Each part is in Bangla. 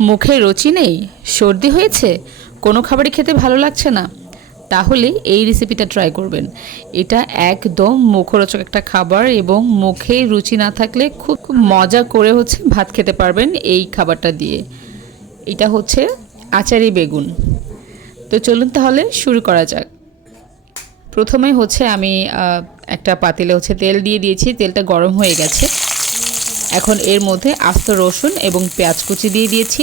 মুখে রুচি নেই? সর্দি হয়েছে? কোনো খাবারই খেতে ভালো লাগছে না। তাহলে এই রেসিপিটা ট্রাই করবেন। এটা একদম মুখরোচক একটা খাবার এবং মুখে রুচি না থাকলে খুব মজা করে হচ্ছে ভাত খেতে পারবেন এই খাবারটা দিয়ে। এটা হচ্ছে আচারি বেগুন। তো চলুন তাহলে শুরু করা যাক। প্রথমে হচ্ছে আমি একটা পাতিলে হচ্ছে তেল দিয়ে দিয়েছি। তেলটা গরম হয়ে গেছে। এখন এর মধ্যে আস্ত রসুন এবং পেঁয়াজ কুচি দিয়ে দিয়েছি।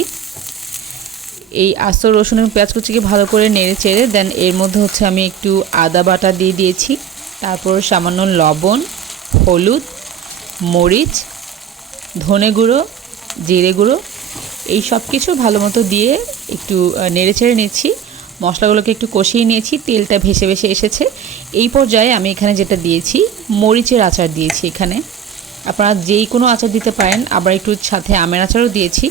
এই আস্ত রসুন এবং পেঁয়াজ কুচিকে ভালো করে নেড়ে চেড়ে দেন এর মধ্যে হচ্ছে আমি একটু আদা বাটা দিয়ে দিয়েছি। তারপর সামান্য লবণ, হলুদ, মরিচ, ধনে গুঁড়ো, জিরে গুঁড়ো, এই সব কিছু ভালো মতো দিয়ে একটু নেড়ে চেড়ে নিচ্ছি। মশলাগুলোকে একটু কষিয়ে নিয়েছি, তেলটা ভেসে ভেসে এসেছে। এই পর্যায়ে আমি এখানে যেটা দিয়েছি, মরিচের আচার দিয়েছি এখানে। আপনারা যেই কোনো আচার দিতে পারেন, আবার একটু সাথে আমের আচারও দিয়েছি।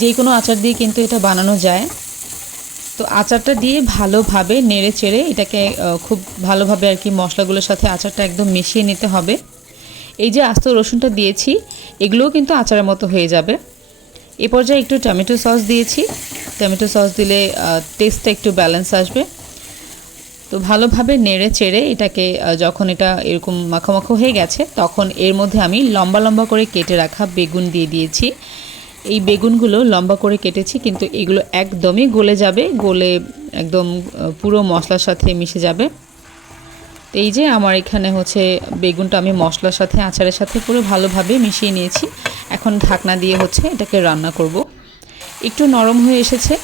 যে কোনো আচার দিয়ে কিন্তু এটা বানানো যায়। তো আচারটা দিয়ে ভালোভাবে নেড়ে চেড়ে এটাকে খুব ভালোভাবে আর কি মশলাগুলোর সাথে আচারটা একদম মিশিয়ে নিতে হবে। এই যে আস্ত রসুনটা দিয়েছি, এগুলোও কিন্তু আচারের মতো হয়ে যাবে। এ পর্যায়ে একটু টমেটো সস দিয়েছি। টমেটো সস দিলে টেস্টটা একটু ব্যালেন্স আসবে। তো ভালোভাবে নেড়ে চেড়ে এটাকে যখন এটা এরকম মাখো হয়ে গেছে, তখন এর মধ্যে আমি লম্বা লম্বা করে কেটে রাখা বেগুন দিয়ে দিয়েছি। এই বেগুনগুলো লম্বা করে কেটেছি, কিন্তু এগুলো একদমই গলে যাবে, গলে একদম পুরো মশলার সাথে মিশে যাবে। তো এই যে আমার এখানে হচ্ছে বেগুনটা আমি মশলার সাথে, আচারের সাথে পুরো ভালোভাবে মিশিয়ে নিয়েছি। এখন ঢাকনা দিয়ে হচ্ছে এটাকে রান্না করব। একটু নরম হয়ে এসেছে।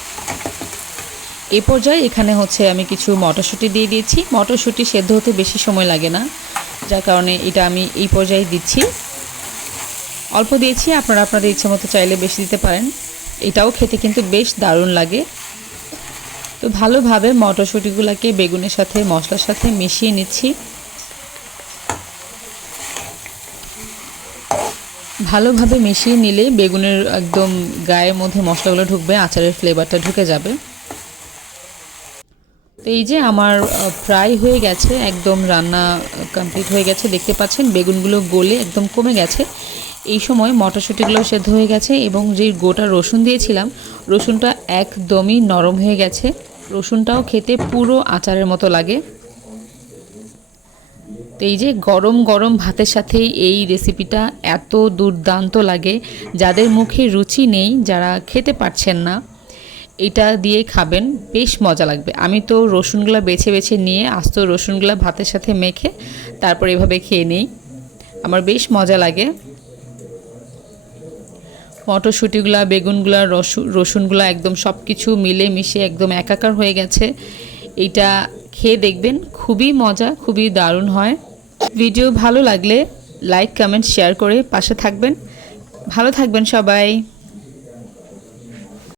এ পর্যায়ে এখানে হচ্ছে আমি কিছু মটরশুঁটি দিয়ে দিয়েছি। মটরশুঁটি সেদ্ধ হতে বেশি সময় লাগে না, যার কারণে এটা আমি এই পর্যায়ে দিচ্ছি। অল্প দিয়েছি, আপনারা আপনাদের ইচ্ছা মতো চাইলে বেশি দিতে পারেন। এটাও খেতে কিন্তু বেশ দারুণ লাগে। তো ভালোভাবে মটরশুঁটিগুলোকে বেগুনের সাথে, মশলার সাথে মিশিয়ে নিচ্ছি। ভালোভাবে মিশিয়ে নিলে বেগুনের একদম গায়ের মধ্যে মশলাগুলো ঢুকবে, আচারের ফ্লেভারটা ঢুকে যাবে। তো এই যে আমার প্রায় হয়ে গেছে, একদম রান্না কমপ্লিট হয়ে গেছে, দেখতে পাচ্ছেন বেগুনগুলো গলে একদম কমে গেছে। এই সময় মটরশুঁটিগুলো সেদ্ধ হয়ে গেছে এবং যে গোটা রসুন দিয়েছিলাম, রসুনটা একদমই নরম হয়ে গেছে। রসুনটাও খেতে পুরো আচারের মতো লাগে। তো এই যে গরম গরম ভাতের সাথে এই রেসিপিটা এত দুর্দান্ত লাগে, যাদের মুখে রুচি নেই, যারা খেতে পারছেন না। এটা দিয়ে খাবেন, বেশ মজা লাগবে। আমি তো রসুনগুলো বেছে বেছে নিয়ে আস্ত রসুনগুলো ভাতের সাথে মেখে তারপর এভাবে খেয়ে নিই। আমার বেশ মজা লাগে। মটরশুঁটিগুলা, বেগুনগুলা রসুন রসুনগুলা একদম সব কিছু মিলে মিশে একদম একাকার হয়ে গেছে। এটা খেয়ে দেখবেন, খুবই মজা, খুবই দারুণ হয়। ভিডিও ভালো লাগলে লাইক, কমেন্ট, শেয়ার করে পাশে থাকবেন। ভালো থাকবেন সবাই।